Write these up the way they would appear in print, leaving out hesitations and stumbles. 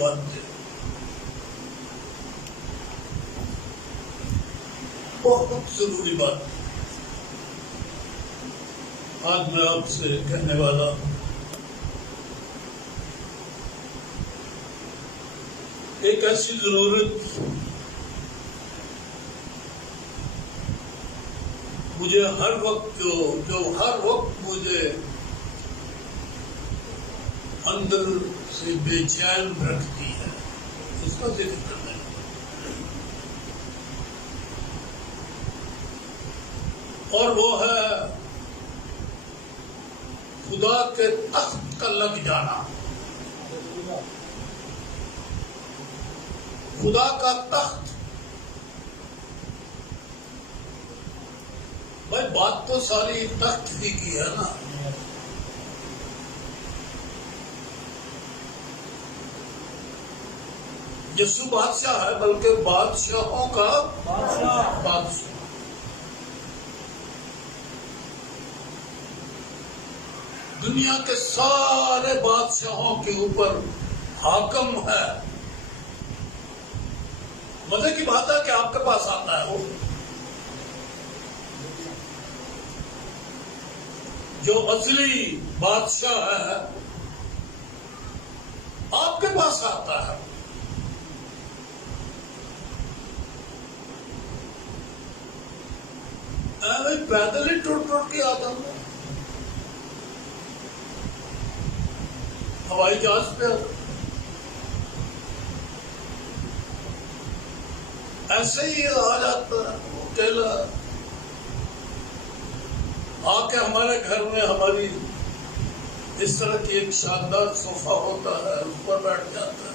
بات ہے، بہت ضروری بات ہے۔ آج میں آپ سے کہنے والا ایک ایسی ضرورت مجھے ہر وقت جو ہر وقت مجھے اندر سے بے چین رکھتی ہے، اس کا ذکر کرنا ہے۔ اور وہ ہے خدا کے تخت کا لگ جانا۔ خدا کا تخت، بھائی بات تو ساری تخت ہی کی ہے نا۔ یسوع بادشاہ ہے، بلکہ بادشاہوں کا بادشاہ۔ دنیا کے سارے بادشاہوں کے اوپر حاکم ہے۔ مزے کی بات ہے کہ آپ کے پاس آتا ہے وہ جو اصلی بادشاہ ہے، آپ کے پاس آتا ہے۔ پیدل ہی ٹوٹ کے آتا ہوں، ہوائی جہاز پہ ایسے ہی آ جاتا ہے اکیلا، آ کے ہمارے گھر میں ہماری اس طرح کی ایک شاندار صوفہ ہوتا ہے، اس پر بیٹھ جاتا ہے۔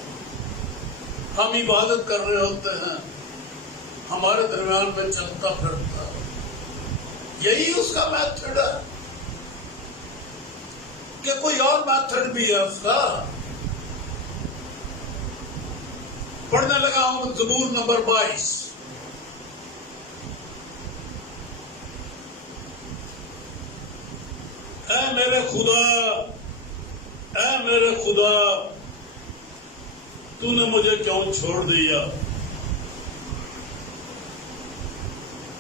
ہم عبادت کر رہے ہوتے ہیں، ہمارے درمیان میں چلتا پھرتا ہے۔ یہی اس کا میتھڈ ہے کہ کوئی اور میتھڈ بھی ہے اس کا؟ پڑھنے لگا ہوں زبور نمبر 22۔ اے میرے خدا، اے میرے خدا، تو نے مجھے کیوں چھوڑ دیا؟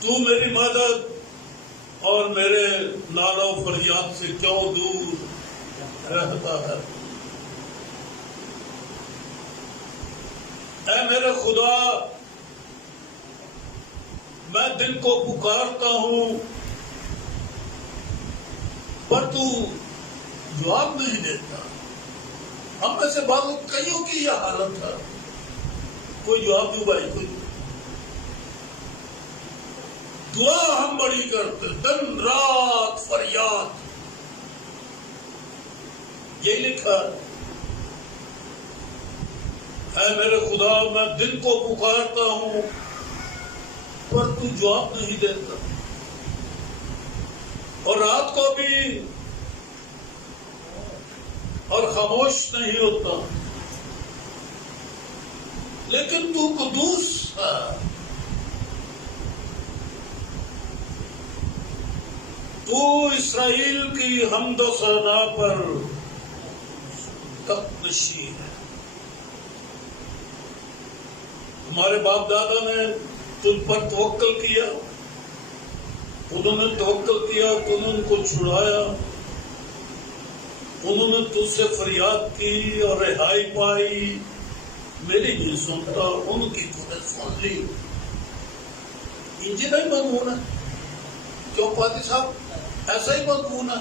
تو میری مدد اور میرے نالہ و فریاد سے کیوں دور رہتا ہے؟ اے میرے خدا، میں دل کو پکارتا ہوں پر تو جواب نہیں دیتا۔ ہم میں سے بعض کئیوں کی یہ حالت ہے، کوئی جواب دوں بھائی، کوئی دعا ہم بڑی کرتے، دن رات فریاد، یہی لکھا ہے۔ اے میرے خدا، میں دن کو پکارتا ہوں پر تو جواب نہیں دیتا، اور رات کو بھی، اور خاموش نہیں ہوتا، لیکن تو قدوس ہے۔ تو اسرائیل کی حمد و ثنا پر تخت نشین ہے۔ ہمارے باپ دادا نے تجھ پر توکل کیا، انہوں نے توکل کیا، تو نے ان کو چھڑایا، انہوں نے تجھ سے فریاد کی اور رہائی پائی۔ میری نہیں سنتا، ان کی تو نے سن لی۔ انجی نہیں مضمون ہے، کیوں پادری صاحب ایسا ہی مضمون ہے؟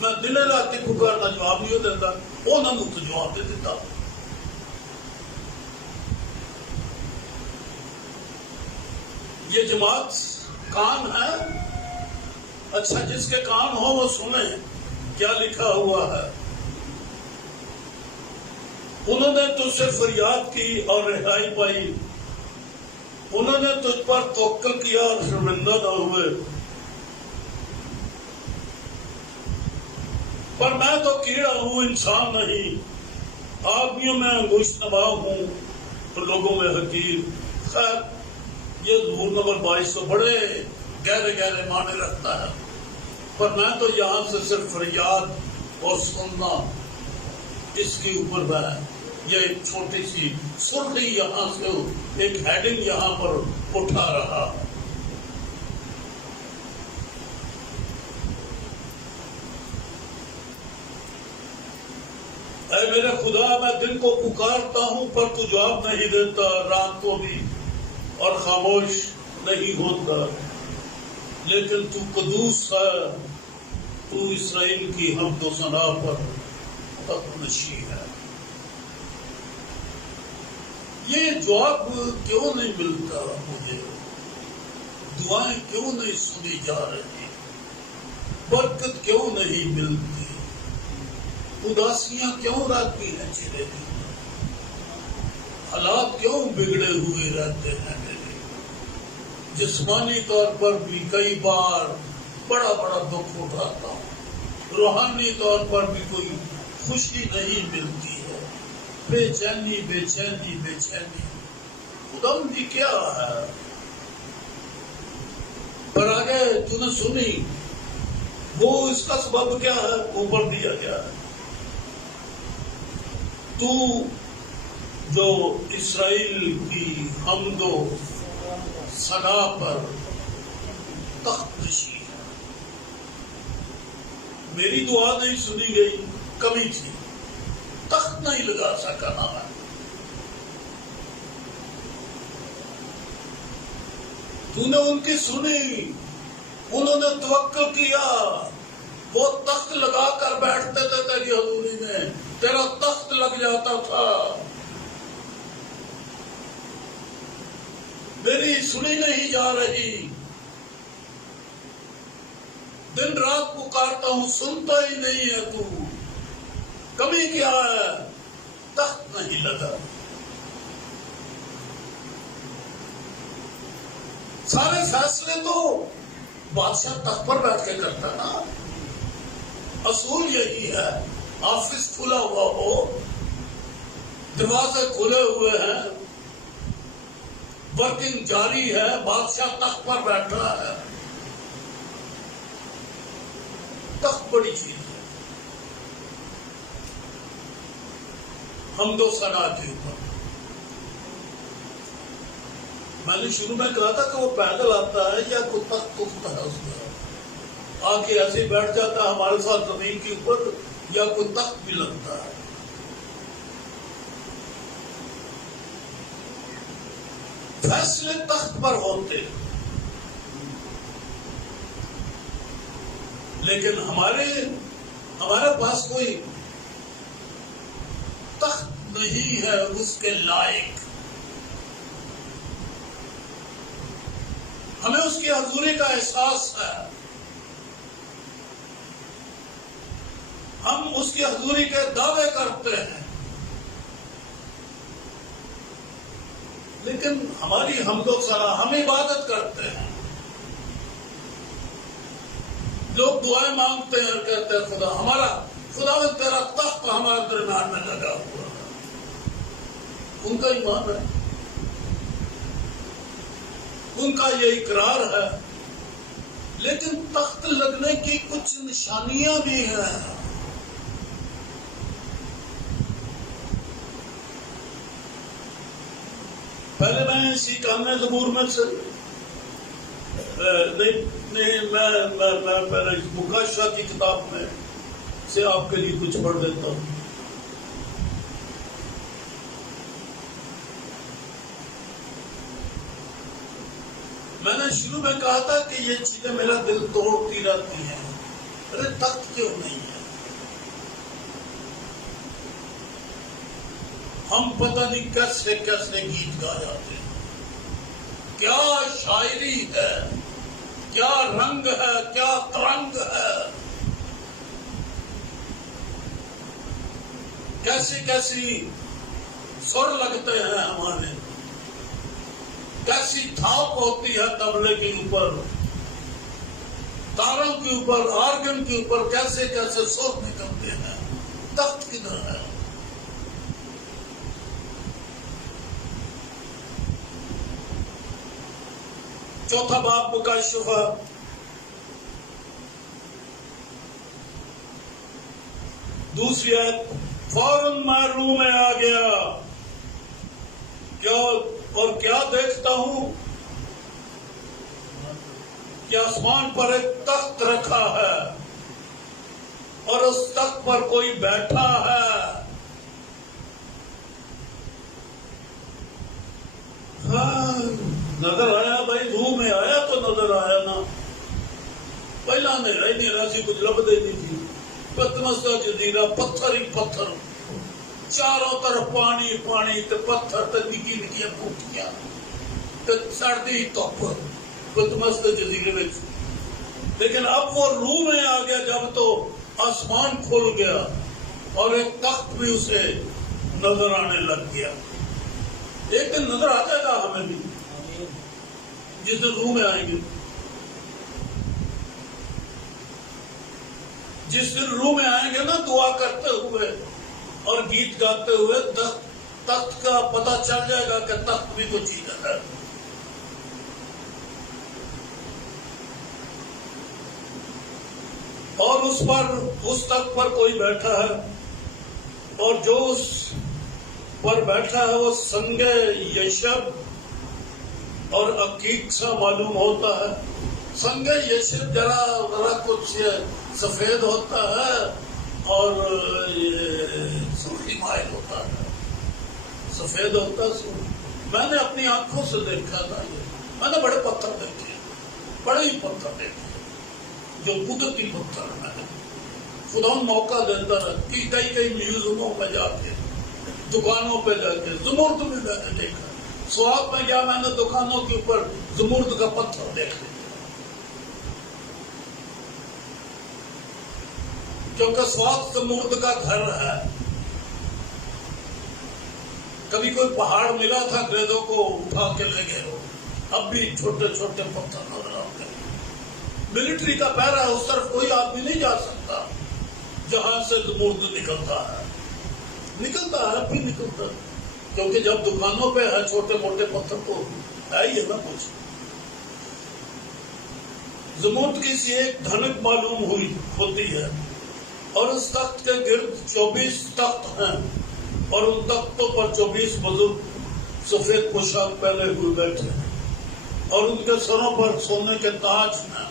میں دن رات پکارنا جواب نہیں دیتا، انہوں نے تو جواب دے دیتا۔ یہ جماعت کان ہے، اچھا جس کے کان ہو وہ سنیں کیا لکھا ہوا ہے۔ انہوں نے تجھ سے فریاد کی اور رہائی پائی، انہوں نے تجھ پر توکل کیا اور شرمندہ نہ ہوئے۔ پر میں تو کیڑا ہوں، انسان نہیں، آدمیوں میں انگشت نما ہوں تو لوگوں میں حقیر۔ خیر، یہ زبور نمبر 22 تو بڑے گہرے گہرے معنی رکھتا ہے، پر میں تو یہاں سے صرف فریاد اور سننا اس کے اوپر میں یہ ایک چھوٹی سی سرخی یہاں سے ایک ہیڈنگ یہاں پر اٹھا رہا ہے. اے میرے خدا، میں دن کو پکارتا ہوں پر تو جواب نہیں دیتا، رات کو بھی اور خاموش نہیں ہوتا. لیکن تو قدوس ہے، تو اسرائیل کی حمد و ثنا پر تخت نشین ہے. یہ جواب کیوں نہیں ملتا مجھے؟ دعائیں کیوں نہیں سنی جا رہی؟ برکت کیوں نہیں ملتی؟ اداسیاں کیوں رہتی ہیں چہرے دل؟ حالات کیوں بگڑے ہوئے رہتے ہیں میرے؟ جسمانی طور پر بھی کئی بار بڑا بڑا دکھ اٹھاتا ہوں، روحانی طور پر بھی کوئی خوشی نہیں ملتی ہے، بے چینی بے چینی بے چینی. خدم بھی کیا ہے؟ پر آگے تو نے سنی وہ اس کا سبب کیا ہے؟ اوپر دیا گیا ہے. تو جو اسرائیل کی حمد و ثنا پر تخت نشین ہے. میری دعا نہیں سنی گئی، کمی تھی، تخت نہیں لگا سکا نا میں. تو نے ان کی سنی، انہوں نے توقع کیا، وہ تخت لگا کر بیٹھتے تھے تیری حضوری میں، تیرا تخت لگ جاتا تھا. میری سنی نہیں جا رہی، دن رات پکارتا ہوں، سنتا ہی نہیں ہے. تو کمی کیا ہے؟ تخت نہیں لگا. سارے فیصلے تو بادشاہ تخت پر بیٹھ کے کرتا نا. اصول یہی ہے، آفس کھلا ہوا ہو، دروازے کھلے ہوئے ہیں، ورکنگ جاری ہے، بادشاہ تخت پر بیٹھا ہے. تخت بڑی چیز ہے. حمد و ثنا کے اوپر میں نے شروع میں کہا تھا کہ وہ پیدل آتا ہے یا کوئی تخت اٹھتا ہے اس کا، آ کے ایسے بیٹھ جاتا ہے ہمارے ساتھ زمین کے اوپر، یا کوئی تخت بھی لگتا ہے. فیصلے تخت پر ہوتے، لیکن ہمارے پاس کوئی تخت نہیں ہے اس کے لائق. ہمیں اس کی حضوری کا احساس ہے، ہم اس کی حضوری کے دعوے کرتے ہیں، لیکن ہماری حمد و ثنا، ہم عبادت کرتے ہیں. لوگ دعائیں مانگتے ہیں اور کہتے ہیں خدا تیرا تخت ہمارے درمیان میں لگا ہوا ہے. ان کا ایمان ہے، ان کا یہ اقرار ہے، لیکن تخت لگنے کی کچھ نشانیاں بھی ہیں. پہلے میں اسی کامل زبور میں سے میں پہلے مکاشفہ کی کتاب میں سے آپ کے لیے کچھ پڑھ دیتا ہوں. میں نے شروع میں کہا تھا کہ یہ چیزیں میرا دل توڑتی رہتی ہیں. ارے تخت کیوں نہیں ہے؟ ہم پتہ نہیں کیسے کیسے گیت گا جاتے ہیں. کیا شاعری ہے، کیا رنگ ہے، کیا ترنگ ہے، کیسی کیسی سر لگتے ہیں ہمارے، کیسی تھاپ ہوتی ہے طبلے کے اوپر، تاروں کے اوپر، آرگن کے اوپر، کیسے کیسے سر نکلتے ہیں. تخت کدھر ہے؟ چوتھا باب مکاشفہ، دوسری آیت فوراً میں روح میں آ گیا اور کیا دیکھتا ہوں کہ آسمان پر ایک تخت رکھا ہے اور اس تخت پر کوئی بیٹھا ہے. ہاں نظر آیا بھائی، روح میں آیا تو نظر آیا نا. پہلا نہیں رہی نہیں رہا سی، کچھ لب دے دی تھی. پتمس کا جزیرہ، پتھر ہی پتھر، چاروں طرف پانی پانی، تے پتھر تے نکی نکیاں پوٹیاں تے سردی تپ پتمس کے جزیرے میں. لیکن اب وہ روح میں آ گیا جب تو آسمان کھل گیا اور ایک تخت بھی اسے نظر آنے لگ گیا. ایک دن نظر آ جائے گا ہمیں بھی جس دن روح میں آئیں گے. جس دن روح میں آئیں گے نا دعا کرتے ہوئے اور گیت گاتے ہوئے، تخت کا پتہ چل جائے گا کہ تخت بھی تو چیز ہے. اور اس تخت پر کوئی بیٹھا ہے، اور جو اس پر بیٹھا ہے وہ سنگ یشب اور عقیق سا معلوم ہوتا ہے. سنگ یشب ذرا کچھ سفید ہوتا ہے اور سرخی مائل ہوتا ہے، سفید ہوتا ہے. میں نے اپنی آنکھوں سے دیکھا تھا. میں نے بڑے پتھر دیکھے، بڑے ہی پتھر دیکھے جو قدرتی پتھر ہے. خدا موقع دیتا ہے کہ کئی میوزیموں میں جا کے، دکانوں پہ جا کے زمرد میں جا کے دیکھا. سوات میں گیا، میں نے دکانوں کے اوپر زمرد کا پتھر دیکھ لیا، کیونکہ سوات زمرد کا گھر ہے. کبھی کوئی پہاڑ ملا تھا، انگریزوں کو اٹھا کے لے گئے ہو. اب بھی چھوٹے چھوٹے پتھر نظر آتے ہیں. ملٹری کا پہرا ہے، اس طرف کوئی آدمی نہیں جا سکتا جہاں سے زمرد نکلتا ہے. اب بھی نکلتا ہے، کیونکہ جب دکانوں پہ ہے چھوٹے موٹے پتھر تو ہے ہی ہے نا کچھ. زمرد کی سی ایک دھنک معلوم ہوتی ہے، اور اس تخت کے گرد 24 تخت ہیں، اور ان تختوں پر 24 بزرگ سفید پوشاک پہنے ہوئے بیٹھے ہیں، اور ان کے سروں پر سونے کے تاج ہیں.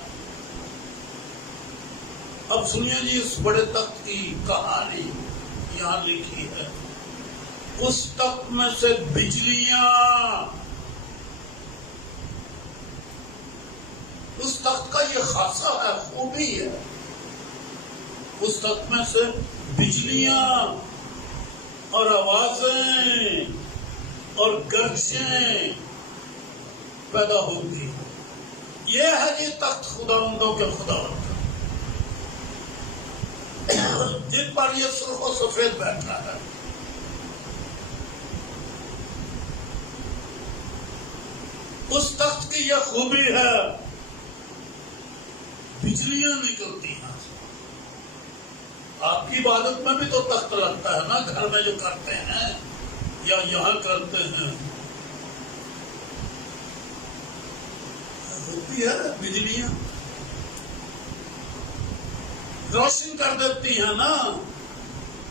اب سنیے جی، اس بڑے تخت کی کہانی یہاں لکھی ہے. اس تخت میں سے بجلیاں، اس تخت کا یہ خاصہ ہے، خوبی ہے. اس تخت میں سے بجلیاں اور آوازیں اور گرجیں پیدا ہوتی. یہ ہے یہ تخت خداوندوں کے خداوند جن پر یہ سرخ و سفید بیٹھا ہے. اس تخت کی یہ خوبی ہے، بجلیاں نکلتی ہیں. آپ کی عبادت میں بھی تو تخت لگتا ہے نا، گھر میں جو کرتے ہیں یا یہاں کرتے ہیں، ہوتی ہے بجلیاں، روشن کر دیتی ہے نا.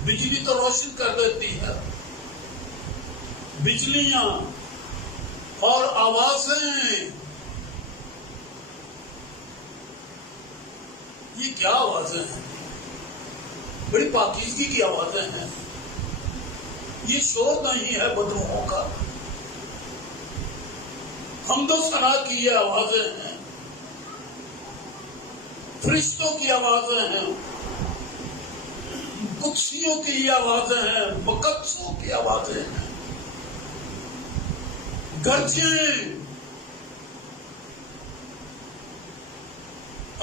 بجلی تو روشن کر دیتی ہے. بجلیاں اور آوازیں، یہ کیا آوازیں ہیں؟ بڑی پاکیزگی کی آوازیں ہیں. یہ شور نہیں ہے بدروحوں کا، حمد و ثنا کی یہ آوازیں ہیں، فرشتوں کی آوازیں ہیں، قدسیوں کی یہ آوازیں ہیں، مقدسوں کی آوازیں ہیں، گرجیں.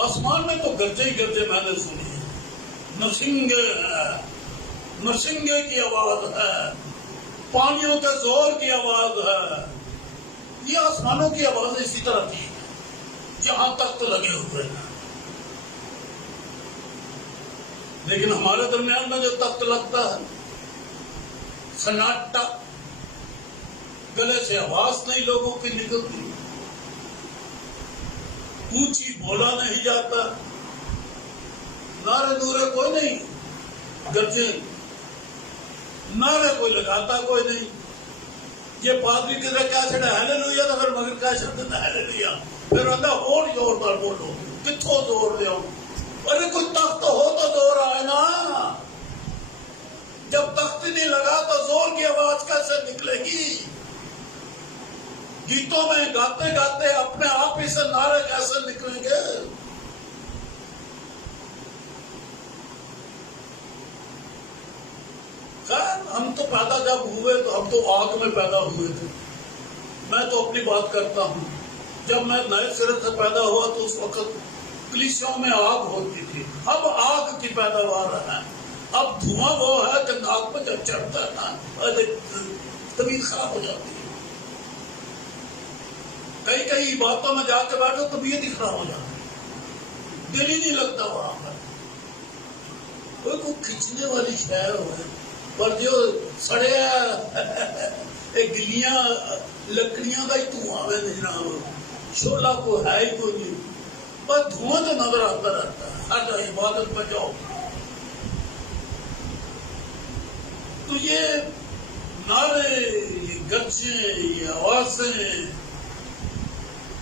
آسمان میں تو گرجے ہی گرجے میں نے سنی ہے. نسنگے ہیں، نسنگے کی آواز ہے، پانیوں کے زور کی آواز ہے. یہ آسمانوں کی آواز اسی طرح کی ہے جہاں تک تو لگے ہوئے ہیں. لیکن ہمارے درمیان میں جو تخت لگتا ہے، سناٹا، گلے سے آواز نہیں لوگوں کی نکلتی، اونچی بولا نہیں جاتا، نعرے نورے کوئی نہیں، گرجے نعرے کوئی لگاتا کوئی نہیں. یہ پادری کدھر کیسٹ ہیلیلویا تو پھر مگر کیسٹ دینا ہیلیلویا. پھر آتا اور زور پر بولو. کتوں زور لے آؤ؟ ارے کوئی تخت ہو تو زور آئے نا. جب تخت نہیں لگا تو زور کی آواز کیسے نکلے گی؟ گیتوں میں گاتے گاتے اپنے آپ ہی سے نعرے کیسے نکلیں گے؟ خیر ہم تو پیدا جب ہوئے تو ہم تو آگ میں پیدا ہوئے تھے. میں تو اپنی بات کرتا ہوں. جب میں نئے سرے سے پیدا ہوا تو اس وقت کلیسیوں میں آگ ہوتی تھی. اب آگ کی پیداوار ہے. اب دھواں وہ ہے کہ ناک پہ جب چڑھتا ہے نا طبیعت خراب ہو جاتی ہے. کئی کئی باتوں میں جا کے بیٹھو طبیعت ہی خراب ہو جاتی ہے. دل ہی نہیں لگتا وہاں پر. کوئی کھینچنے والی شہر ہے پر جو سڑے گلیاں لکڑیاں کا ہی دھواں ہے جناب. شعلہ کو ہے ہی کوئی نہیں. پر دھواں تو نظر آتا رہتا ہے. ہر عبادت پہ جاؤ تو یہ نعرے، یہ گرجیں، یہ آوازیں،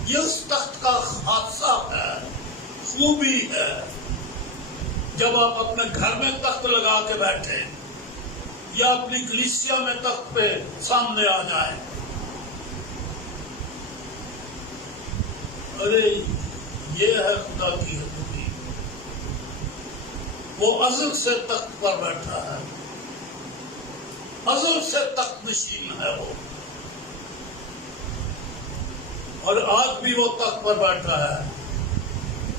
یہ اس تخت کا حادثہ ہے، خوبی ہے. جب آپ اپنے گھر میں تخت لگا کے بیٹھے یا اپنی کلیسیا میں تخت پہ سامنے آ جائے، ارے یہ ہے خدا کی حضوری. وہ ازل سے تخت پر بیٹھا ہے، ازل سے تخت نشین ہے وہ، اور آج بھی وہ تخت پر بیٹھا ہے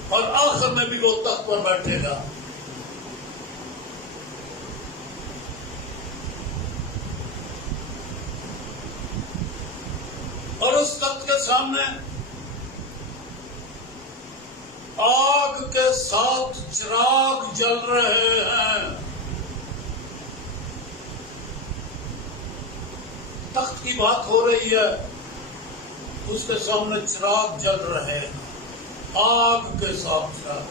اور آخر میں بھی وہ تخت پر بیٹھے گا. اور اس تخت کے سامنے آگ کے ساتھ چراغ جل رہے ہیں. تخت کی بات ہو رہی ہے، اس کے سامنے چراغ جل رہے ہیں آگ کے ساتھ چراغ.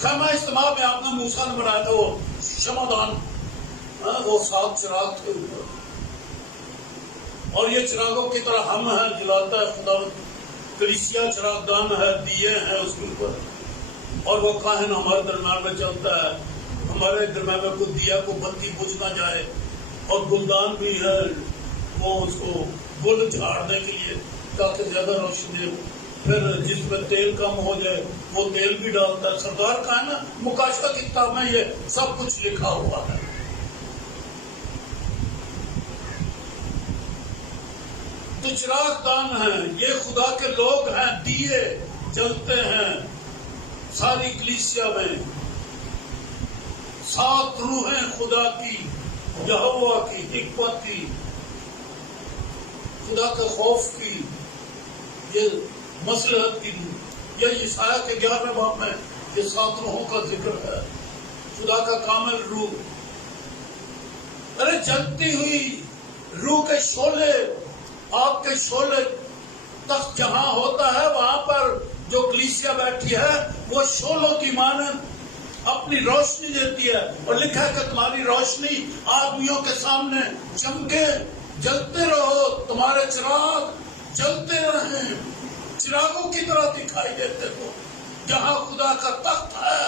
خیمہ اجتماع میں آپ نے موسیٰ نے بنایا تھا وہ شمعدان، وہ سات چراغ تھے اوپر، اور یہ چراغوں کی طرح ہم ہیں، جلاتا ہے خدا. کلیسیا چراغ دان ہے، دیے ہیں اس کے اوپر، اور وہ کاہن ہمارے درمیان میں چلتا ہے. ہمارے درمیان میں کوئی دیا کو بتی بجھ نہ جائے. اور گلدان بھی ہے، وہ اس کو گل جھاڑنے کے لیے تاکہ زیادہ روشنی ہو. پھر جس میں تیل کم ہو جائے وہ تیل بھی ڈالتا ہے. سردار کا ہے نا مکاشفہ کی کتاب میں یہ سب کچھ لکھا ہوا ہے. تو چراغ دان ہیں، یہ خدا کے لوگ ہیں. دیے جلتے ہیں ساری کلیسیا میں. 7 روحیں خدا کی، یہوہ کی، حکمت کی، خدا کے خوف کی، یہ مصلحت کی. یہ یشعیاء کے 11ویں باب میں یہ 7 روحوں کا ذکر ہے. خدا کا کامل روح. ارے جلتی ہوئی روح کے شعلے، آگ کے شعلے. تخت جہاں ہوتا ہے وہاں پر جو کلیسیا بیٹھی ہے وہ شعلوں کی مانند اپنی روشنی دیتی ہے. اور لکھا ہے کہ تمہاری روشنی آدمیوں کے سامنے چمکے. جلتے رہو، تمہارے چراغ جلتے رہیں، چراغوں کی طرح دکھائی دیتے ہو. جہاں خدا کا تخت ہے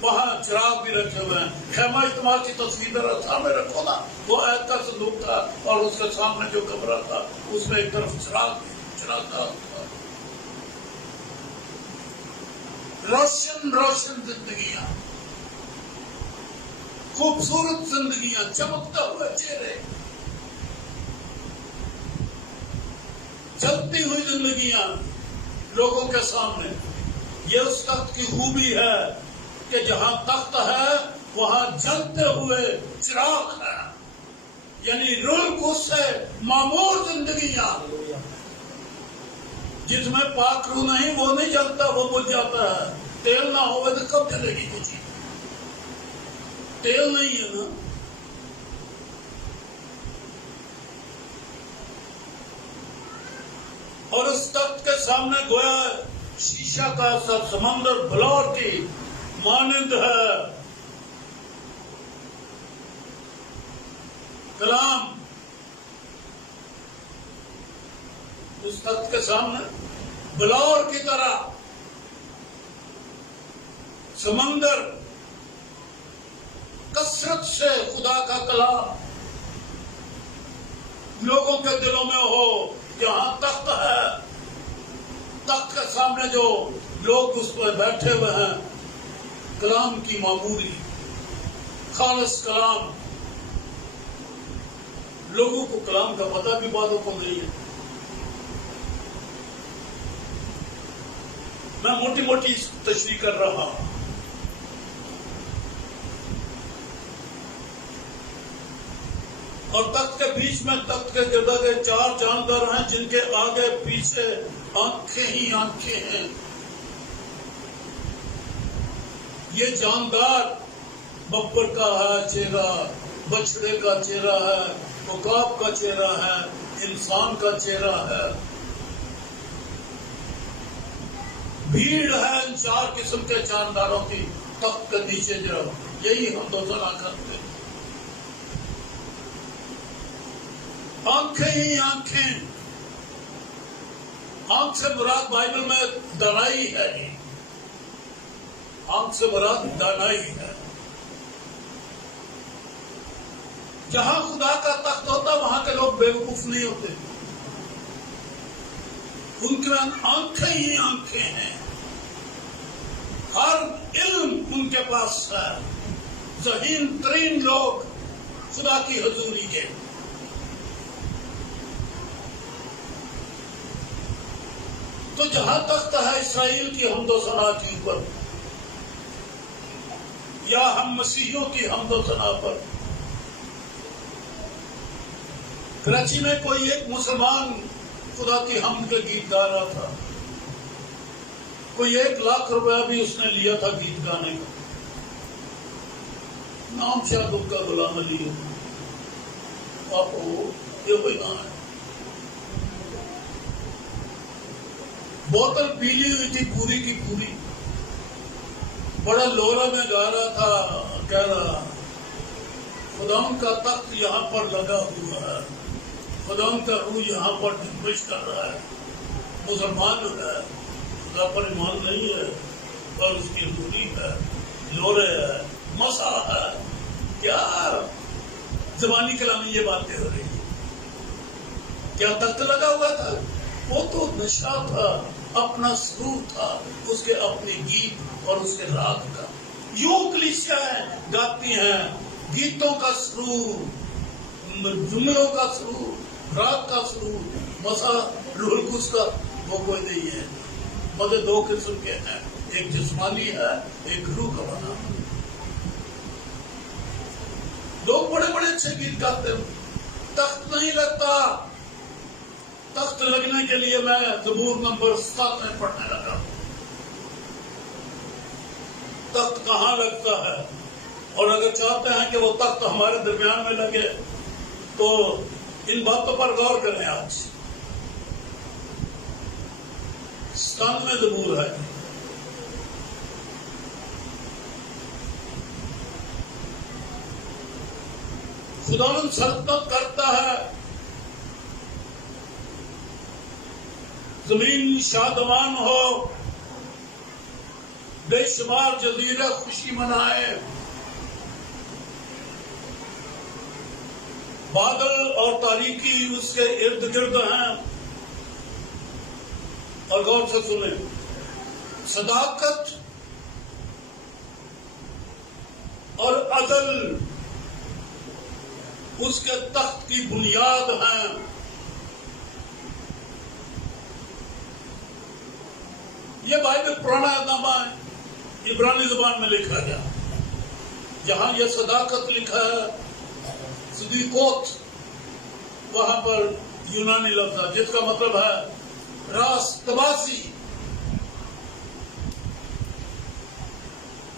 وہاں چراغ بھی رکھے ہوئے ہیں. خیمہ اجتماع کی تصویر میرا سامنے رکھو نا. وہ عہد کا صندوق تھا اور اس کے سامنے جو کمرہ تھا اس میں ایک طرف چراغ تھا. روشن روشن زندگیاں، خوبصورت زندگیاں، چمکتا ہوا چہرے، چلتی ہوئی زندگیاں لوگوں کے سامنے. یہ اس تخت کی خوبی ہے کہ جہاں تخت ہے وہاں جلتے ہوئے چراغ ہے. یعنی روح سے معمور زندگیاں. جس میں پاک روح نہیں وہ نہیں جلتا، وہ بجھ جاتا ہے. تیل نہ ہوئے تو کب جلے گی کچھ؟ تیل نہیں ہے نا. اور اس تخت کے سامنے گویا شیشہ کا سا سمندر بلور کی مانند ہے. کلام اس تخت کے سامنے بلور کی طرح سمندر کثرت سے خدا کا کلام لوگوں کے دلوں میں ہو. جہاں تخت ہے، تخت کے سامنے جو لوگ اس پر بیٹھے ہوئے ہیں، کلام کی معمولی خالص کلام. لوگوں کو کلام کا پتہ بھی باتوں کو نہیں ہے. میں موٹی موٹی تشریح کر رہا ہوں. اور تخت کے بیچ میں تخت کے گرد کے 4 جاندار ہیں جن کے آگے پیچھے آنکھیں ہی آنکھیں ہیں. یہ جاندار ببر کا ہے چہرہ، بچڑے کا چہرہ ہے، عقاب کا چہرہ ہے، انسان کا چہرہ ہے. بھیڑ ہے ان 4 قسم کے جانداروں کی تخت کے نیچے جو یہی ہم دو ثنا کرتے ہیں. آنکھیں ہی آنکھیں. آنکھ سے مراد بائبل میں دانائی ہے. آنکھ سے مراد دانائی ہے. جہاں خدا کا تخت ہوتا وہاں کے لوگ بیوقوف نہیں ہوتے. ان کے آنکھیں ہی آنکھیں ہیں. ہر علم ان کے پاس ہے. ذہین ترین لوگ خدا کی حضوری کے. تو جہاں تخت ہے اسرائیل کی حمد و ثنا کے اوپر یا ہم مسیحیوں کی حمد و ثنا پر، کراچی میں کوئی ایک مسلمان خدا کی حمد کے گیت گا رہا تھا. کوئی 1 لاکھ روپیہ بھی اس نے لیا تھا گیت گانے کا. نام شاید اس کا غلام علی ہے. آپ یہ کوئی نام ہے. بوتل پیلی ہوئی تھی پوری کی پوری. بڑا لورا میں گا رہا تھا، کہہ رہا خداوند کا تخت یہاں پر لگا ہوا ہے، خداوند کا روح یہاں پر جنبش کر رہا ہے. مسلمان جو ہے خدا پر ایمان نہیں ہے، پر اس کی حضوری ہے، لورے ہے، مسا ہے. کیا زبانی کلامی یہ باتیں ہو رہی ہیں. کیا تخت لگا ہوا تھا؟ وہ تو نشہ تھا، اپنا سرور تھا، اس کے اپنے گیت اور اس کے راگ کا. یوں کلیسیاں گاتی ہیں گیتوں کا سرور، جملوں کا سرور، راگ کا سرور. مسا روح القدس کا وہ کوئی نہیں ہے. مگر 2 قسم کے ہیں، ایک جسمانی ہے، ایک روح کا بنا. لوگ بڑے بڑے اچھے گیت گاتے ہیں. تخت نہیں لگتا. تخت لگنے کے لیے میں زبور نمبر 7 میں پڑھنے لگا. تخت کہاں لگتا ہے؟ اور اگر چاہتے ہیں کہ وہ تخت ہمارے درمیان میں لگے تو ان باتوں پر غور کریں. آج 97 زبور ہے. خداوند سلطنت کرتا ہے، زمین شادمان ہو، بے شمار جزیرے خوشی منائے. بادل اور تاریکی اس کے ارد گرد ہیں. اور غور سے سنیں، صداقت اور عدل اس کے تخت کی بنیاد ہیں. یہ بائبل پرانا نامہ ہے، عبرانی زبان میں لکھا گیا. جہاں یہ صداقت لکھا ہے صدیقوت، وہاں پر یونانی لفظ ہے جس کا مطلب ہے راست بازی.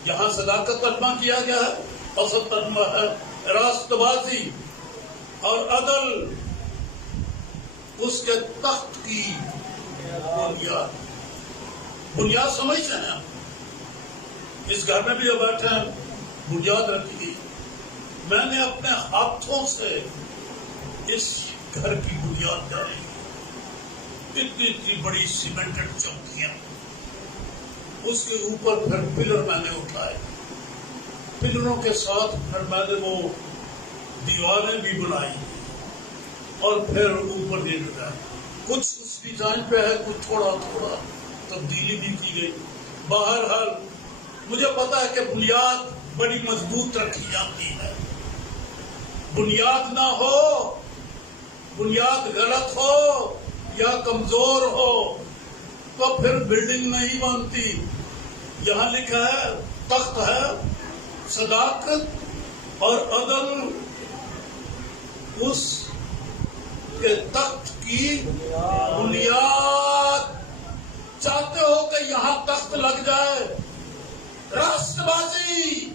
جہاں صداقت ترجمہ کیا گیا ہے، اصل ترجمہ ہے راست بازی. اور عدل اس کے تخت کی بنیاد. بنیاد سمجھتے ہیں آپ؟ اس گھر میں بھی جو بیٹھے ہیں بنیاد رکھی. میں نے اپنے ہاتھوں سے اس گھر کی بنیاد ڈالی، اتنی اتنی بڑی سیمنٹڈ چوکیاں، اس کے اوپر پھر پلر میں نے اٹھائے، پلروں کے ساتھ پھر میں نے وہ دیواریں بھی بنائی اور پھر اوپر بھی لگائے. کچھ اس ڈیزائن پہ ہے، کچھ تھوڑا تھوڑا تبدیلی بھی کی گئی. بہرحال مجھے پتا ہے کہ بنیاد بڑی مضبوط رکھی جاتی ہے. بنیاد نہ ہو، بنیاد غلط ہو یا کمزور ہو تو پھر بلڈنگ نہیں بنتی. یہاں لکھا ہے تخت ہے صداقت اور عدل، اس کے تخت کی بنیاد. چاہتے ہو کہ یہاں تخت لگ جائے؟ راست بازی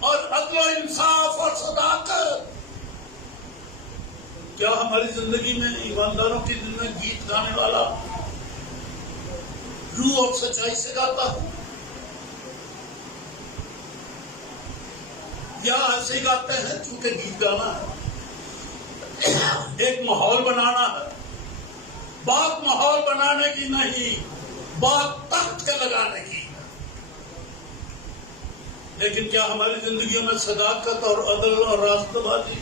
اور عدل و انصاف اور صداقت. کیا ہماری زندگی میں ایمانداروں کی دل میں گیت گانے والا روح اور سچائی سے گاتا ہے یا ایسے ہی گاتے ہیں چونکہ گیت گانا ہے؟ ایک ماحول بنانا ہے. بات ماحول بنانے کی نہیں، بات تخت کے لگانے کی. لیکن کیا ہماری زندگیوں میں صداقت اور عدل اور راست بازی؟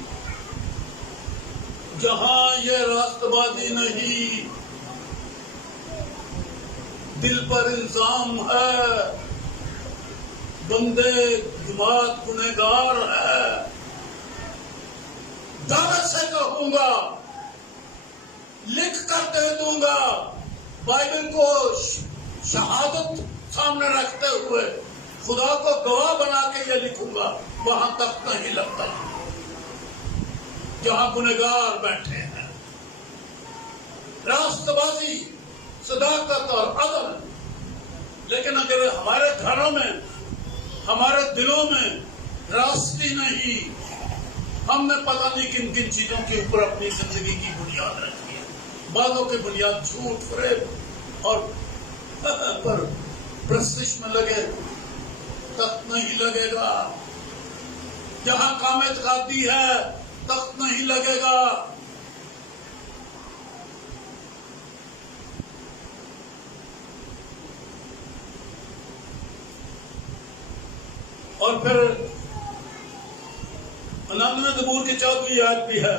جہاں یہ راست بازی نہیں، دل پر الزام ہے، بندے جماعت گنہگار ہے، دعوت سے کہوں گا، لکھ کر دے دوں گا، بائبل کو شہادت سامنے رکھتے ہوئے خدا کو گواہ بنا کے یہ لکھوں گا، وہاں تک نہیں لگتا جہاں گنہگار بیٹھے ہیں. راست بازی، صداقت اور عدل. لیکن اگر ہمارے گھروں میں، ہمارے دلوں میں راستی نہیں، ہم نے پتہ نہیں کن کن چیزوں کے اوپر اپنی زندگی کی بنیاد رکھی ہے. بعضوں کی بنیاد جھوٹ، فریب اور پر پرستش میں لگے، تخت نہیں لگے گا. جہاں کام اعتقادی ہے تخت نہیں لگے گا. اور پھر 99 زبور کی 14ویں آیت بھی ہے،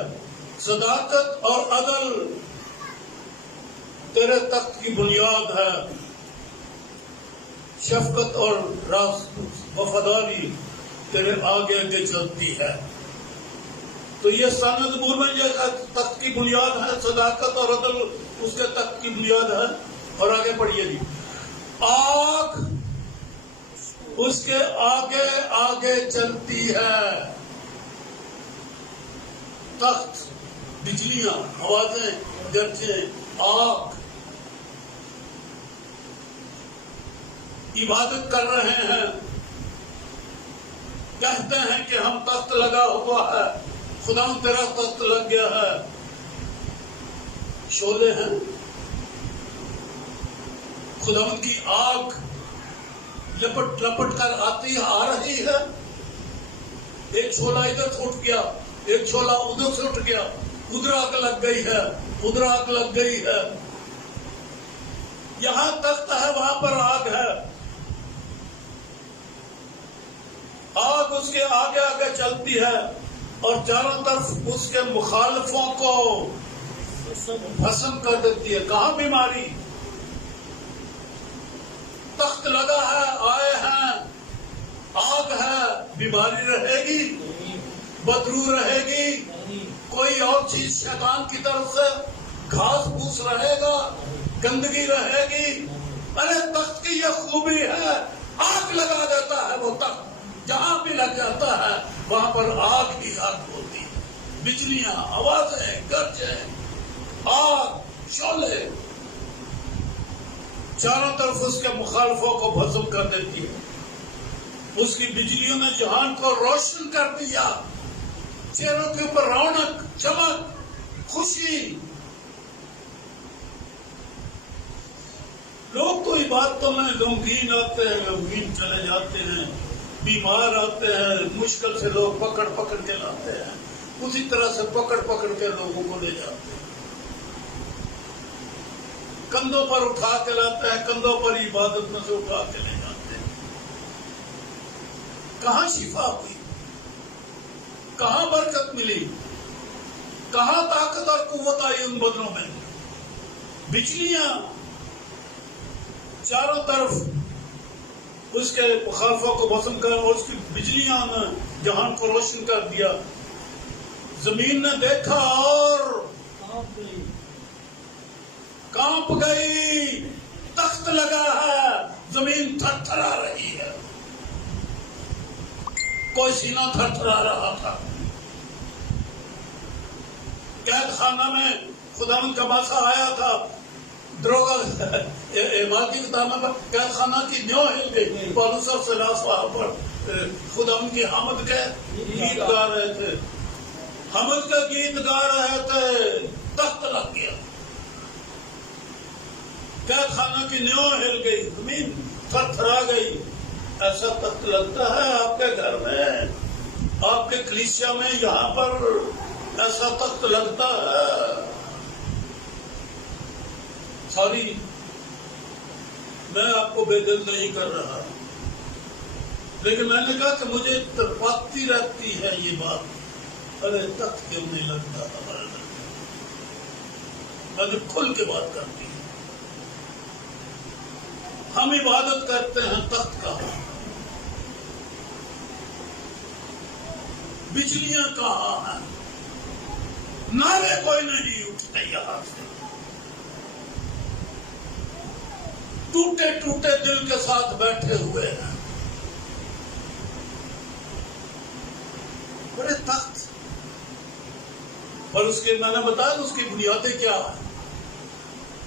صداقت اور عدل تیرے تخت کی بنیاد ہے، شفقت اور وفاداری تیرے آگے آگے چلتی ہے. تو یہ 97 زبور میں یہ تخت کی بنیاد ہے، صداقت اور عدل اس کے تخت کی بنیاد ہے. اور آگے پڑھیے جی، آگ اس کے آگے آگے چلتی ہے. تخت، بجلیاں، آوازیں، گرجیں، آگ. عبادت کر رہے ہیں، کہتے ہیں کہ ہم تخت لگا ہوا ہے، خدا تیرا تخت لگ گیا ہے. شعلے ہیں، خدا ان کی آگ لپٹ لپٹ کر آتی آ رہی ہے. ایک شعلہ ادھر اٹھ گیا، ایک شعلہ ادھر سے اٹھ گیا، ادھر آگ لگ گئی ہے، ادھر آگ لگ گئی ہے. یہاں تخت ہے، وہاں پر آگ ہے. آگ اس کے آگے آگے چلتی ہے اور چاروں طرف اس کے مخالفوں کو بھسم کر دیتی ہے. کہاں بیماری؟ تخت لگا ہے، آئے ہیں، آگ ہے، بیماری رہے گی؟ بدبو رہے گی؟ کوئی اور چیز شیطان کی طرف سے گھاس پھوس رہے گا، گندگی رہے گی؟ ارے تخت کی یہ خوبی ہے، آگ لگا دیتا ہے وہ تخت. جہاں بھی لگ جاتا ہے وہاں پر آگ ہی آگ ہوتی ہے. بجلیاں، آوازیں، گرجیں، آگ، شعلے چاروں طرف اس کے مخالفوں کو بھسم کر دیتی ہے. اس کی بجلیوں نے جہان کو روشن کر دیا. چہروں کے اوپر رونق، چمک، خوشی. لوگ تو عبادتوں میں غمگین آتے ہیں، غمگین چلے جاتے ہیں، بیمار آتے ہیں، مشکل سے لوگ پکڑ پکڑ کے لاتے ہیں. اسی طرح سے پکڑ پکڑ کے لوگوں کو لے جاتے ہیں، کندھوں پر اٹھا کے لاتے ہیں، کندھوں پر عبادت میں سے اٹھا کے لے جاتے ہیں۔ کہاں شفا ہوئی؟ کہاں برکت ملی؟ کہاں طاقت اور قوت آئی ان بدنوں میں؟ بجلیاں چاروں طرف اس کے مخالفوں کو بسم کر، اور اس کی بجلیاں نے جہان کو روشن کر دیا۔ زمین نے دیکھا اور کانپ گئی، تخت لگا ہے، زمین تھر تھرا رہی ہے، کوئی سینہ تھر تھرا رہا تھا۔ قید خانہ میں خداوند کا ماسا آیا تھا، دروگا اعمال کی کتاب میں قید خانہ کی نیو ہل گئی، پالوس اور سیلاس وہاں پر خداوند کی حمد کے گیت گا رہے تھے، حمد کا گیت گا رہے تھے، تخت لگ گیا، قید خانہ کی نیو ہل گئی، زمین تھر تھرا گئی۔ ایسا تخت لگتا ہے آپ کے گھر میں، آپ کے کلیسیا میں، یہاں پر ایسا تخت لگتا ہے۔ سوری، میں آپ کو بے دل نہیں کر رہا، لیکن میں نے کہا کہ مجھے تڑپاتی رہتی ہے یہ بات، ارے تخت کیوں نہیں لگتا ہمارے گھر میں؟ میں نے کھل کے بات کرتی ہوں۔ ہم عبادت کرتے ہیں تخت کا، بجلیاں کہاں ہیں؟ نعرے کوئی نہیں اٹھتے یہاں سے، ٹوٹے ٹوٹے دل کے ساتھ بیٹھے ہوئے ہیں۔ بڑے تخت، اور اس کے میں نے بتایا اس کی بنیادیں کیا ہیں؟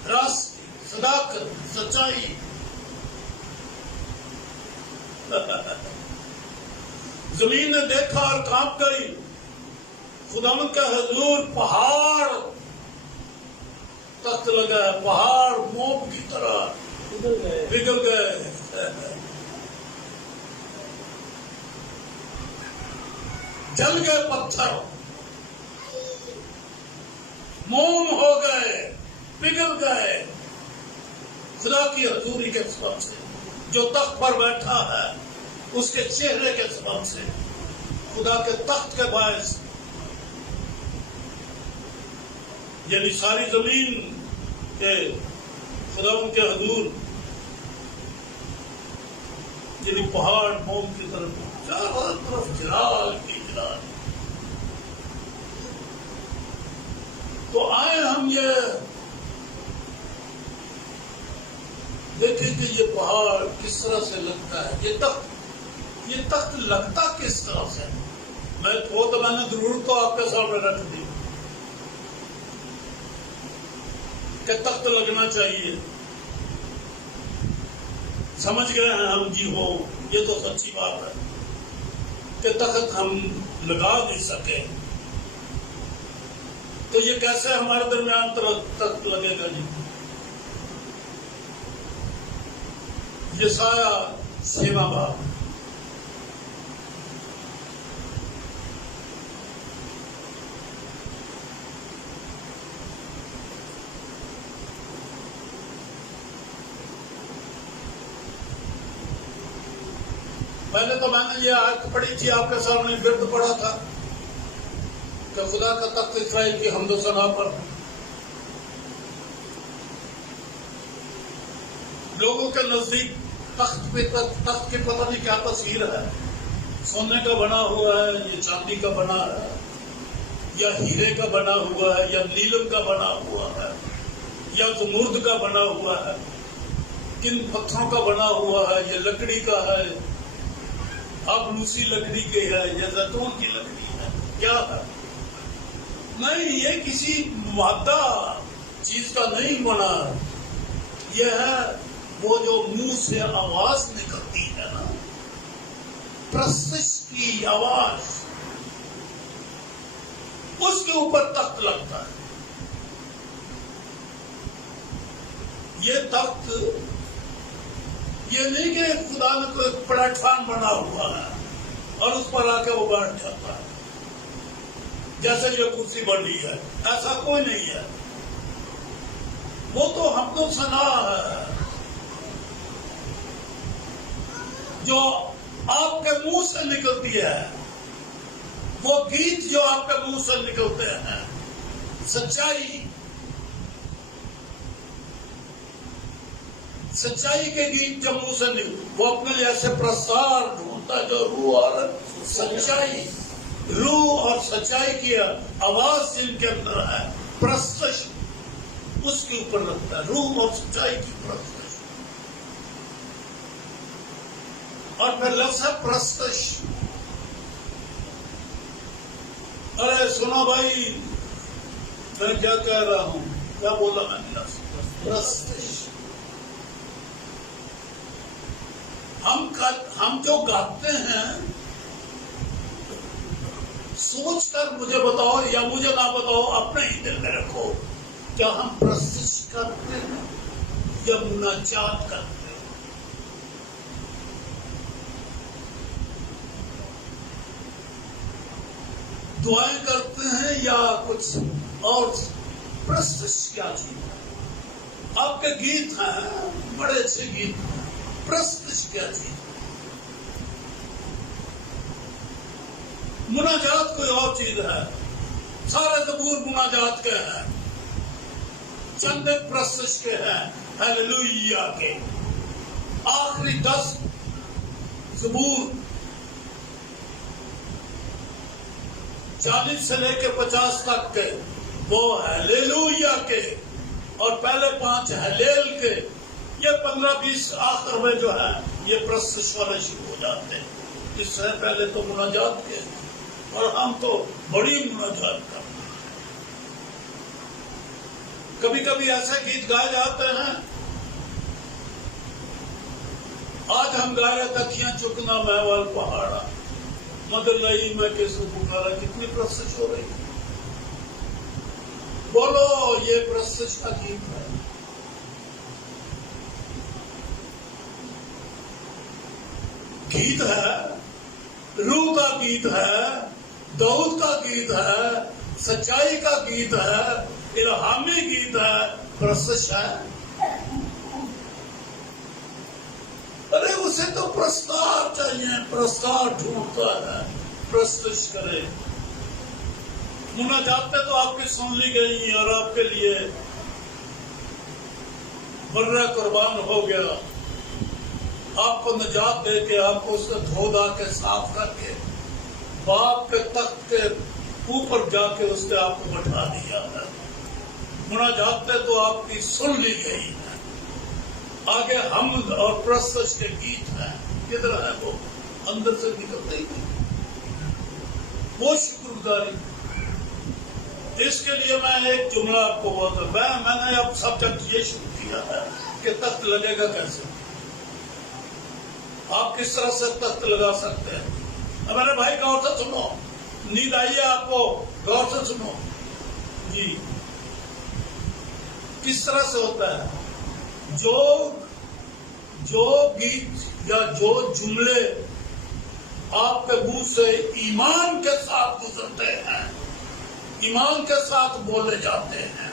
راست، صداقت، سچائی۔ زمین نے دیکھا اور کانپ گئی، خداوند کا حضور پہاڑ تخت لگا ہے، پہاڑ موم کی طرح پگھل گئے، جل گئے، پتھر موم ہو گئے، پگھل گئے، خدا کی حضوری کے سبب سے، جو تخت پر بیٹھا ہے اس کے چہرے کے سبب سے، خدا کے تخت کے باعث، یعنی ساری زمین کے خدا ان کے حضور، یعنی پہاڑ موم کی طرف، چاروں طرف جلال کی جلال۔ تو آئے ہم یہ دیکھیں کہ یہ پہاڑ کس طرح سے لگتا ہے، یہ تخت لگتا کس طرح سے؟ میں نے ضرور تو آپ کے سامنے رکھ دی کہ تخت لگنا چاہیے، سمجھ گئے ہیں ہم، جی ہو، یہ تو سچی بات ہے کہ تخت ہم لگا نہیں سکے، تو یہ کیسے ہمارے درمیان تخت لگے گا؟ جی یسایہ 6واں باب، پہلے تو میں نے یہ آیت پڑھی تھی آپ کے سامنے، گرد پڑا تھا کہ خدا کا تخت اسرائیل کی حمد و ثنا پر لوگوں کے نزدیک تخت کی پتہ نہیں کیا تصویر ہے، سونے کا بنا ہوا ہے، یہ چاندی کا بنا ہے، یا ہیرے کا بنا ہوا ہے، یا نیلم کا بنا ہوا ہے، یا زمرد کا بنا ہوا ہے، کن پتھروں کا بنا ہوا ہے، یہ لکڑی کا ہے، اب روسی لکڑی کی ہے، یا زیتون کی لکڑی ہے، کیا ہے؟ نہیں، یہ کسی مادہ چیز کا نہیں بنا، یہ ہے وہ جو منہ سے آواز نکلتی ہے نا، پرستش کی آواز، اس کے اوپر تخت لگتا ہے۔ یہ تخت یہ نہیں کہ خدا نے کوئی پلیٹ فارم بنا ہوا ہے اور اس پر آ کے وہ بیٹھ جاتا ہے۔ جیسے یہ کرسی بڑھی ہے، ایسا کوئی نہیں ہے. وہ تو حمد و ثنا ہے جو آپ کے منہ سے نکلتی ہے، وہ گیت جو آپ کے منہ سے نکلتے ہیں، سچائی کے گیت جو منہ سے نکلتے، وہ اپنے لیے ایسے پرستار ڈھونڈتا جو روح اور سچائی، روح اور سچائی کی آواز جن کے اندر ہے، پرستش اس کے اوپر رکھتا ہے، روح اور سچائی کی پرستش. اور پھر لفظ ہے پرستش. ارے سنا بھائی میں کیا کہہ رہا ہوں، کیا بولا میں نے؟ پرستش. ہم جو گاتے ہیں، سوچ کر مجھے بتاؤ یا مجھے نہ بتاؤ، اپنے ہی دل میں رکھو، کیا ہم پرستش کرتے ہیں یا مناجات کرتے ہیں؟ دعائیں کرتے ہیں یا کچھ اور؟ پرستش کیا چیز ہے؟ آپ کے گیت ہیں، بڑے اچھے گیت ہیں، پرستش کیا چیز؟ مناجات کوئی اور چیز ہے. سارے زبور مناجات کے ہیں، چند پرستش کے ہیں، ہیلیلویا کے. آخری 10 زبور 40 سے لے کے 50 تک کے وہ ہیلیلویا کے، اور پہلے 5 ہلیل کے. یہ 15-20 آخر میں جو ہے یہ پرستش والے شروع ہو جاتے ہیں. اس سے پہلے تو مناجات کے، اور ہم تو بڑی مناجات کرتے ہیں. کبھی کبھی ایسے گیت گائے جاتے ہیں. آج ہم گائے تکیاں چکنا محول پہاڑا، مدر لئی میں کس کو پکارا. کتنی پرستش ہو رہی ہے. بولو یہ پرستش کا گیت ہے. گیت ہے، روح کا گیت ہے، داؤد کا گیت ہے، سچائی کا گیت ہے، الہامی گیت ہے، پرستش ہے. ارے اسے تو پرستار چاہیے، پرستار ڈھونڈتا ہے، پرستش کرے. مناجاتیں تو آپ کی سن لی گئی اور آپ کے لیے برہ قربان ہو گیا. آپ کو نجات دے کے، آپ کو اس سے دھو دا کے صاف کر کے باپ کے تخت کے اوپر جا کے اس نے آپ کو بٹھا دیا ہے. مناجاتیں تو آپ کی سن لی گئی ہیں. آگے حمد اور پرستش کے گیت ہیں. کدھر ہے وہ؟ اندر سے نکلتے ہی وہ شکر گزاری. اس کے لیے میں ایک جملہ آپ کو بولتا ہوں. میں نے اب سبجیکٹ یہ شروع کیا ہے کہ تخت لگے گا کیسے، آپ کس طرح سے تخت لگا سکتے ہیں. میرے بھائی غور سے سنو، نیند آئی ہے آپ کو؟ غور سے سنو جی. کس طرح سے ہوتا ہے؟ جو گیت یا جو جملے آپ کے منہ سے ایمان کے ساتھ گزرتے ہیں، ایمان کے ساتھ بولے جاتے ہیں،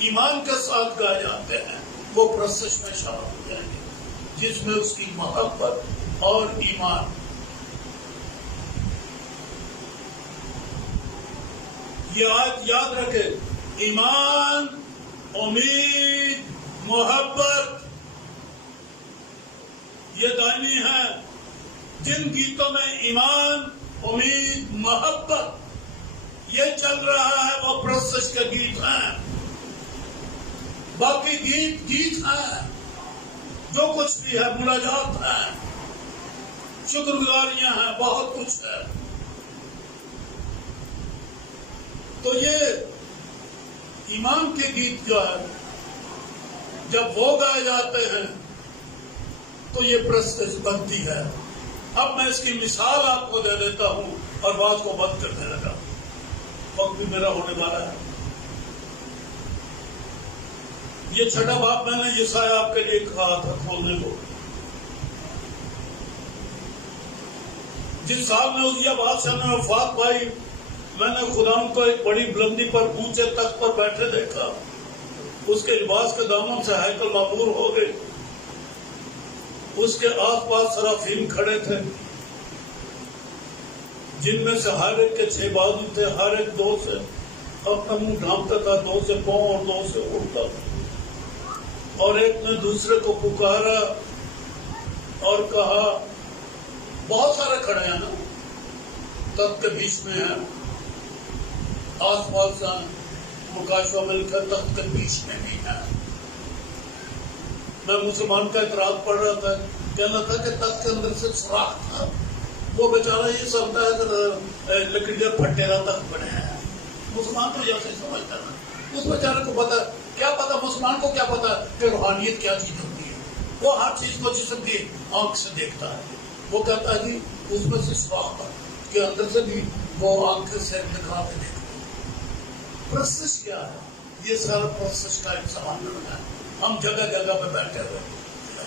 ایمان کے ساتھ گائے جاتے ہیں، وہ پرستش میں شامل ہو جائیں گے، جس میں اس کی محبت اور ایمان. یہ آیت یاد رکھے، ایمان، امید، محبت، یہ دائمی ہے. جن گیتوں میں ایمان، امید، محبت یہ چل رہا ہے وہ پرستش کے گیت ہیں. باقی گیت ہیں، جو کچھ بھی ہے، مناجات ہیں، شکر گزاریاں ہیں، بہت کچھ ہے. تو یہ ایمان کے گیت جو ہے جب وہ گائے جاتے ہیں تو یہ پرستش بنتی ہے. اب میں اس کی مثال آپ کو دے دیتا ہوں اور بات کو بند کرنے لگا. وقت بھی میرا ہونے والا ہے. یہ چھٹا باب میں نے یسایہ آپ کے لیے کہا تھا کھولنے کو. جس سال میں عزیہ بادشاہ نے وفات پائی میں نے خدا کو ایک بڑی بلندی پر اونچے تخت پر بیٹھے دیکھا، اس کے لباس کے دامن سے ہیکل معمور ہو گئے، اس کے آس پاس سرافیم کھڑے تھے، جن میں سے ہر ایک کے 6 بازو تھے، ہر ایک 2 سے اپنا منہ ڈھانپتا تھا، 2 سے پاؤں اور 2 سے اڑتا تھا، اور ایک نے دوسرے کو پکارا اور کہا، بہت سارے کھڑے ہیں نا، تخت کے بیچ میں ہیں، آس پاس مکاشفہ میں لکھا تخت کے بیچ میں بھی ہے۔ میں مسلمان کا اعتراض پڑھ رہا تھا، کہنا تھا کہ تخت کے اندر سے سوراخ تھا، وہ بیچارہ یہ سمجھتا ہے کہ لکڑی پھٹیرا تخت بنے ہیں، مسلمان تو جیسے سمجھتا ہے، اس بیچارے کو پتا کیا پتا، مسلمان کو کیا پتا کہ روحانیت کیا چیز ہوتی ہے، وہ ہر چیز کو جسم کی آنکھ سے دیکھتا ہے، وہ کہتا ہے کہ اس میں سے سوراخ تھا کہ اندر سے بھی وہ آنکھ سے دکھا کے دیکھتا ہے۔ پرستش کیا ہے؟ یہ سارا پرستش کا ایک سمندر ہے، ہم جگہ جگہ پہ بیٹھے ہوئے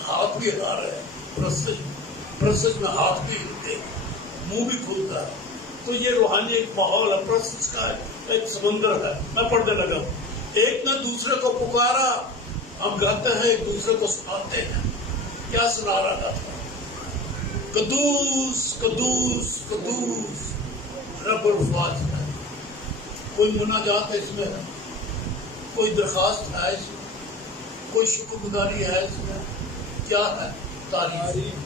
ہاتھ بھی ہلا رہے ہیں، پرستش میں ہاتھ بھی ہلتے ہیں، منہ بھی کھلتا ہے، تو یہ روحانی ایک ماحول ہے، پرستش کا ایک سمندر ہے۔ میں پڑھنے لگا، ایک نے دوسرے کو پکارا، ہم گاتے ہیں ایک دوسرے کو سناتے ہیں، کیا سنا رہا تھا؟ قدوس قدوس قدوس رب الفاظ ہے۔ کوئی مناجات ہے اس میں، کوئی درخواست ہے اس میں، کوئی شکر گزاری ہے اس میں، کیا ہے؟ تعریف۔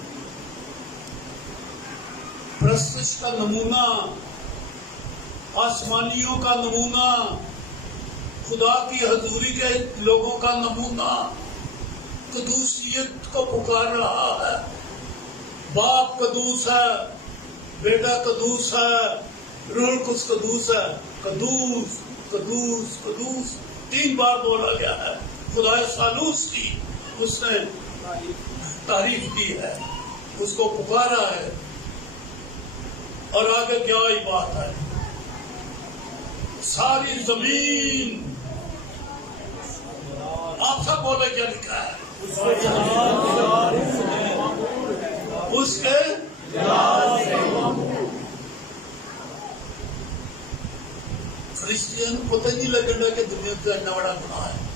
پرستش کا نمونہ، آسمانیوں کا نمونہ، خدا کی حضوری کے لوگوں کا نمونہ قدوسیت کو پکار رہا ہے۔ باپ قدوس ہے، بیٹا قدوس ہے، روح القدس قدوس ہے، قدوس قدوس قدوس 3 بار بولا گیا ہے۔ خدا ثالوث کی اس نے تعریف کی ہے، اس کو پکارا ہے، اور آگے کیا ہی بات ہے، ساری زمین، آپ سب بولے کیا لکھا ہے؟ اس کے فرشتیاں کو پتہ نہیں لگتا کہ دنیا کا اتنا بڑا گناہ ہے۔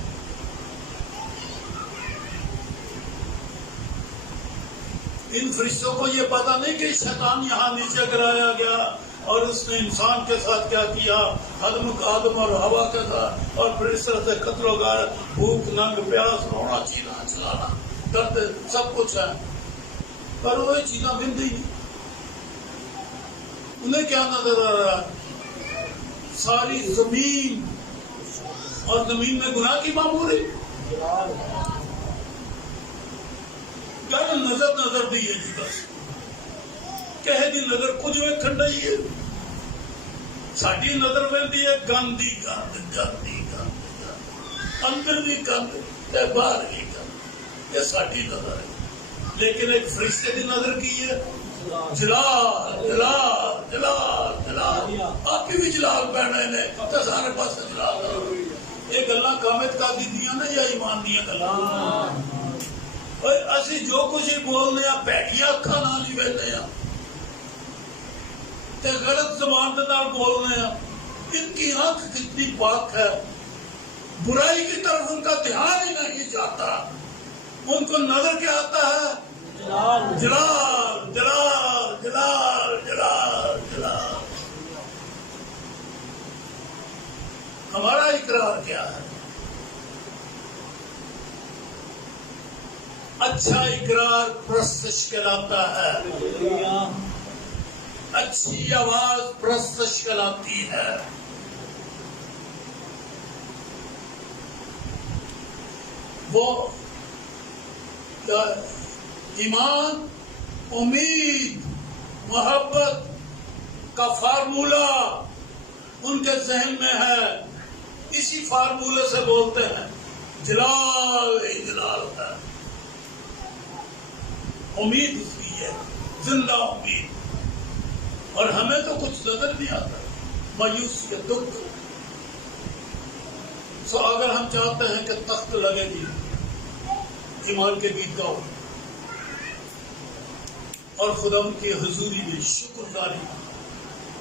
ان فرشتوں کو یہ پتا نہیں کہ شیطان یہاں نیچے گرایا گیا اور اس نے انسان کے ساتھ کیا کیا، آدم اور ہوا کے ساتھ، اور پھر اس طرح سے قتل و غارت، بھوک ننگ پیاس، رونا چینا چلانا، درد، سب کچھ ہے، پر وہ چیزاں مل گئی نہیں۔ انہیں کیا نظر آ رہا ہے؟ ساری زمین، اور زمین میں گناہ کی معمولی، نظر دی ہے جی، بس کہہ دی نظر کچھ میں کھنڈا ہی ہے، ساڈی نظر وہدی ہے گندی گند، گندی گند، اندر بھی گند تے باہر بھی گند، یہ ساڈی نظر ہے۔ لیکن ایک فرشتے کی نظر کی ہے، جلال جلال جلال جلال، آپ کی بھی جلال پہنے نے تو سارے پاس جلال۔ یہ گلاں قامت کا دیاں نا یا ایمان دیاں گلاں؟ اسی جو کچھ ہی بولنے ہیں، بیٹھیاں اکھاں نال ہی بہنے ہیں تے غلط زبان دے نال بولنے ہیں۔ ان کی آنکھ کتنی پاک ہے، برائی کی طرف ان کا دھیان ہی نہیں جاتا، ان کو نظر کیا آتا ہے؟ جلال جلال جلال جلال جلال جلال۔ ہمارا اقرار کیا ہے؟ اچھا اقرار پرستش کہلاتا ہے، اچھی آواز پرستش کہلاتی ہے۔ وہ ایمان، امید، محبت کا فارمولہ ان کے ذہن میں ہے، اسی فارمولے سے بولتے ہیں، جلال ہی جلال ہے۔ امید اس کی ہے، زندہ امید، اور ہمیں تو کچھ نظر نہیں آتا، مایوسی ہے، دکھ۔ سو اگر ہم چاہتے ہیں کہ تخت لگے گی ایمان کے گیت گاؤ اور خدا ان کی حضوری میں شکر گزاری،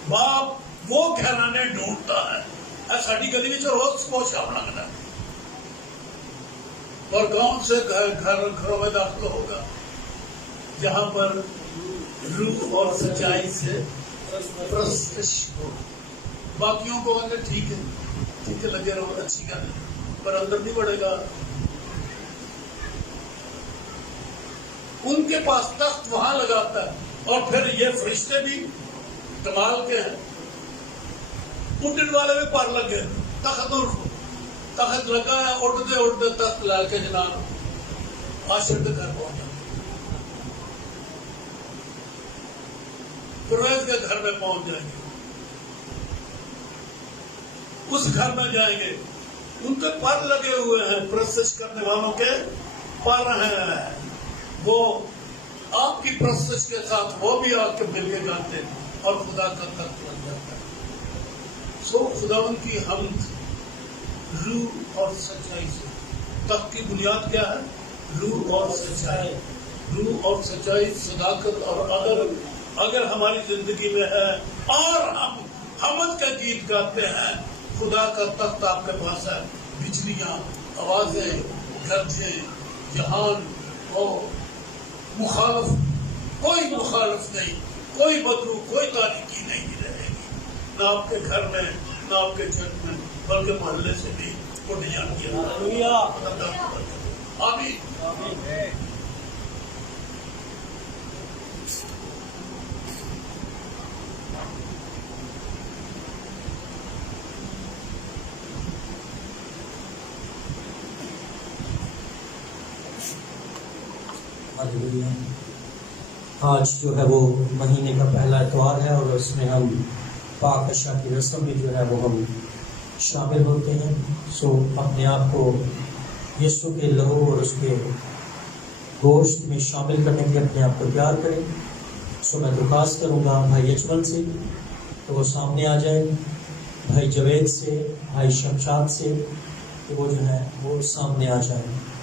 باپ وہ گھرانے ڈھونڈتا ہے. ساری گلی میں روز پوچھا لگنا اور گاؤں سے گھروں میں داخل ہوگا جہاں پر روح اور سچائی سے پرستش ہو. باقیوں کو اگر ٹھیک ہے لگے رہو اچھی گل ہے پر اندر نہیں بڑھے گا. ان کے پاس تخت وہاں لگاتا ہے اور پھر یہ فرشتے بھی کمال کے ہیں. اٹھنے والے بھی پر لگے تخت لگا ہے اٹھتے اٹھتے تخت لا کے جناب عاشق کے گھر پہنچا پرویز کے گھر میں پہنچ جائیں گے. اس گھر میں جائیں گے ان کے پر لگے ہوئے ہیں پرستش کرنے والوں کے پر ہیں. وہ آپ کی پرستش کے ساتھ وہ بھی آ کے مل کے جاتے ہیں اور خدا کا تخت لگ جاتا ہے. سو خداوند کی حمد روح اور سچائی سے. تخت کی بنیاد کیا ہے؟ روح اور سچائی. روح اور سچائی صداقت اور اگر ہماری زندگی میں ہے اور ہم حمد کا گیت گاتے ہیں خدا کا تخت آپ کے پاس ہے. بجلیاں آوازیں گرجیں جہان کو مخالف کوئی مخالف نہیں کوئی بدرو کوئی تاریکی نہیں رہے گی نہ آپ کے گھر میں نہ آپ کے چرچ میں بلکہ محلے سے بھی اٹھیاں کیا. آمین. آج جو ہے وہ مہینے کا پہلا اتوار ہے اور اس میں ہم پاک اشا کی رسم میں جو ہے وہ ہم شامل ہوتے ہیں. سو اپنے آپ کو یسوع کے لہو اور اس کے گوشت میں شامل کرنے کے لیے اپنے آپ کو تیار کریں. سو میں درخواست کروں گا بھائی اجمل سے تو وہ سامنے آ جائیں, بھائی جوید سے, بھائی شمشاد سے کہ وہ جو ہے وہ سامنے آ جائیں.